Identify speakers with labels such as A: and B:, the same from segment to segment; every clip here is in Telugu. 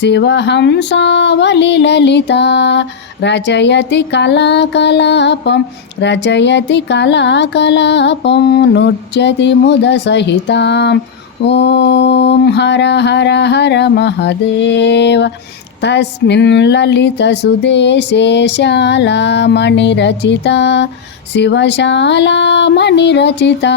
A: शिवहंसावलिललिता रचयति कलाकलापं रचयति कलाकलापं नृत्यति मुदसहिताम् ॐ हर हर हर महदेव तस्मिन् ललितसुदेशे शालामणिरचिता शिवशालामणिरचिता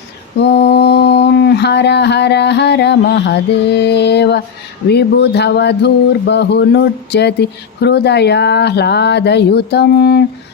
A: ॐ हर हर हर महदेव विबुधवधूर्बहुनुच्यति हृदयाह्लादयुतं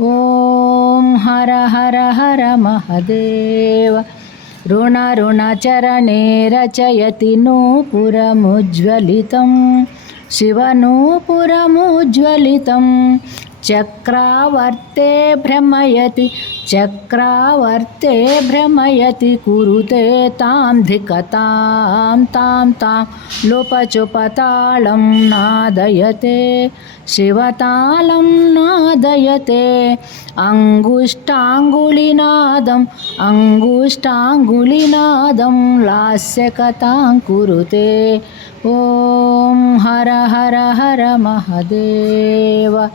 A: ఓం హర హర హర మహదేవ. రుణ రుణచరణే రచయతి నూపురముజ్వలితం. శివనూపురముజ్వలితం చక్రావర్తే భ్రమయతి చక్రావర్తే భ్రమయతి కురుతే తాం ధికతాం తాం తాం. లుపచుపతాళం నాదయతే. శివతాళం నాదయతే. అంగుష్టాంగుళినాదం అంగుష్టాంగుళినాదం లాస్యకతాం కురుతే ఓం హర హర హర మహదేవ.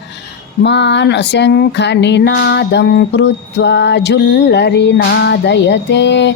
A: మాన్ శంఖనినాదం కృత్వా జుల్లరి నాదయతే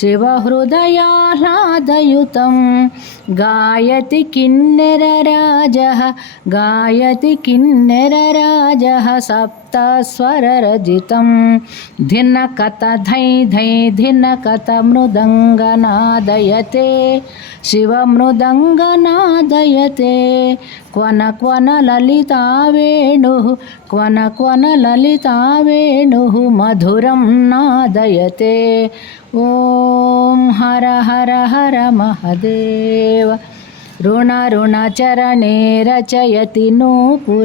A: शिवहृदयाह्लादयुतं गायति किन्नरराजः गायति किन्नरराजः सप्तस्वररजितं धिनकत धै धै धिनकत मृदङ्गनादयते शिवमृदङ्गनादयते क्वन क्वन ललिता वेणुः क्वन क्वन ललिता वेणुः मधुरं नादयते ॐ हर हर हर महदेव ऋणऋणचरणे रचयति नूपुरमुज्ज्वलितं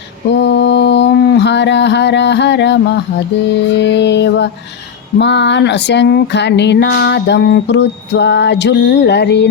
A: ॐ हर हर हर महदेव मान शङ्खनिनादं कृत्वा झुल्लरिनादयते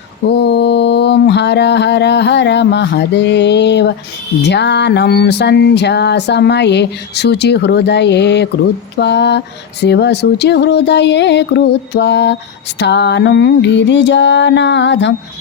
A: ॐ हर हर हर महदेव। ध्यानं सन्ध्यासमये शुचिहृदये कृत्वा शिवशुचिहृदये कृत्वा स्थानं गिरिजानाथं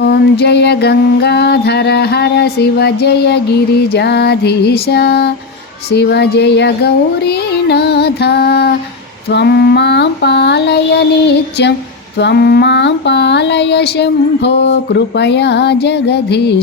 A: ॐ जय गङ्गाधर हर शिव जय गिरिजाधीश। शिव जय गौरीनाथ। त्वं माँ पालय नित्यं पालय शम्भो, कृपया जगधीश